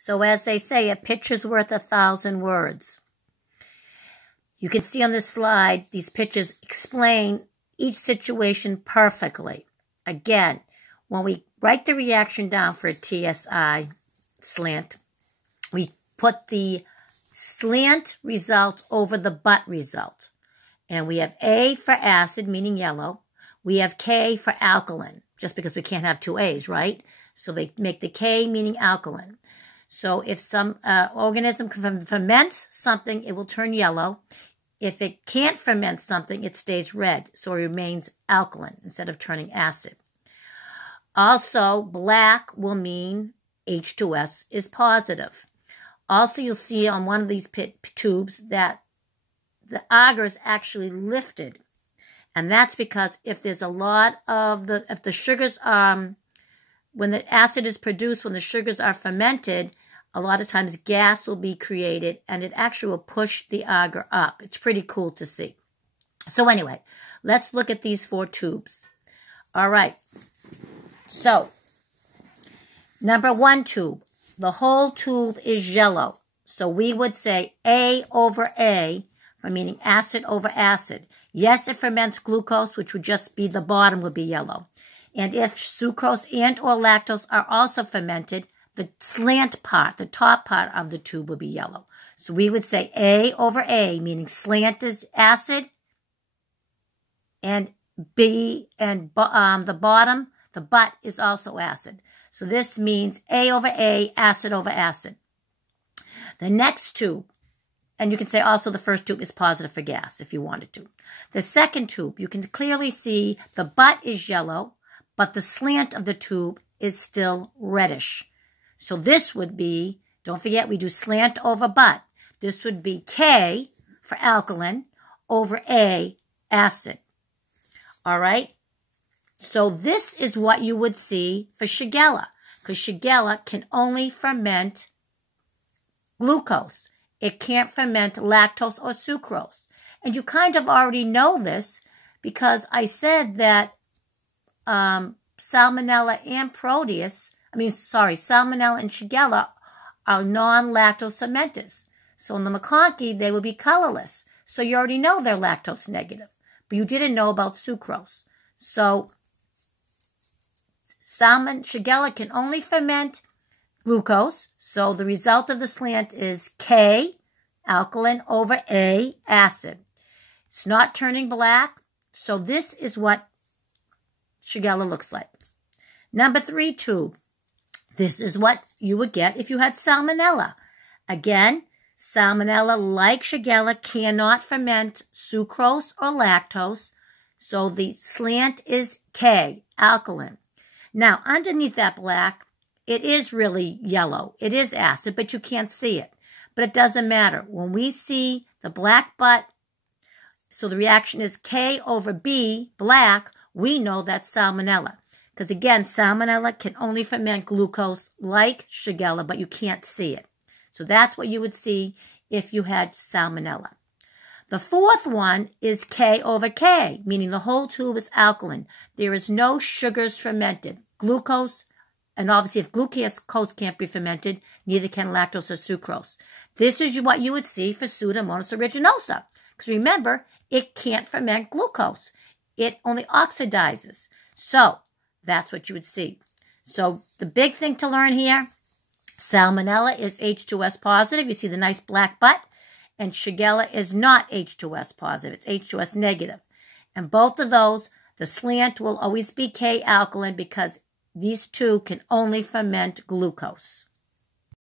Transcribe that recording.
So as they say, a picture's worth 1,000 words. You can see on this slide, these pictures explain each situation perfectly. Again, when we write the reaction down for a TSI slant, we put the slant result over the but result. And we have A for acid, meaning yellow. We have K for alkaline, just because we can't have two A's, right? So they make the K meaning alkaline. So if some organism ferments something, it will turn yellow. If it can't ferment something, it stays red, so it remains alkaline instead of turning acid. Also, black will mean H2S is positive. Also, you'll see on one of these tubes that the agar is actually lifted. And that's because if there's a lot of if the sugars, when the acid is produced, when the sugars are fermented, a lot of times gas will be created and it actually will push the agar up. It's pretty cool to see. So anyway, let's look at these 4 tubes. All right. So, number 1 tube. The whole tube is yellow. So we would say A over A, for meaning acid over acid. Yes, it ferments glucose, which would just be the bottom would be yellow. And if sucrose and or lactose are also fermented, the slant part, the top part of the tube would be yellow. So we would say A over A, meaning slant is acid, and B and the bottom, the but is also acid. So this means A over A, acid over acid. The next tube, and you can say also the first tube is positive for gas if you wanted to. The second tube, you can clearly see the but is yellow, but the slant of the tube is still reddish. So this would be, don't forget we do slant over but. This would be K for alkaline over A, acid. All right? So this is what you would see for Shigella, because Shigella can only ferment glucose. It can't ferment lactose or sucrose. And you kind of already know this because I said that Salmonella and Salmonella and Shigella are non-lactose fermenters. So in the McConkey, they would be colorless. So you already know they're lactose negative, but you didn't know about sucrose. So Shigella can only ferment glucose. So the result of the slant is K, alkaline, over A, acid. It's not turning black. So this is what Shigella looks like. Number 3 tube. This is what you would get if you had Salmonella. Again, Salmonella, like Shigella, cannot ferment sucrose or lactose. So the slant is K, alkaline. Now, underneath that black, it is really yellow. It is acid, but you can't see it. But it doesn't matter. When we see the black but, so the reaction is K over B, black, we know that's Salmonella. Because again, Salmonella can only ferment glucose like Shigella, but you can't see it. So that's what you would see if you had Salmonella. The fourth one is K over K, meaning the whole tube is alkaline. There is no sugars fermented. Glucose, and obviously if glucose can't be fermented, neither can lactose or sucrose. This is what you would see for Pseudomonas aeruginosa. Because remember, it can't ferment glucose. It only oxidizes. So that's what you would see. So the big thing to learn here, Salmonella is H2S positive. You see the nice black butt. And Shigella is not H2S positive. It's H2S negative. And both of those, the slant will always be K alkaline because these two can only ferment glucose.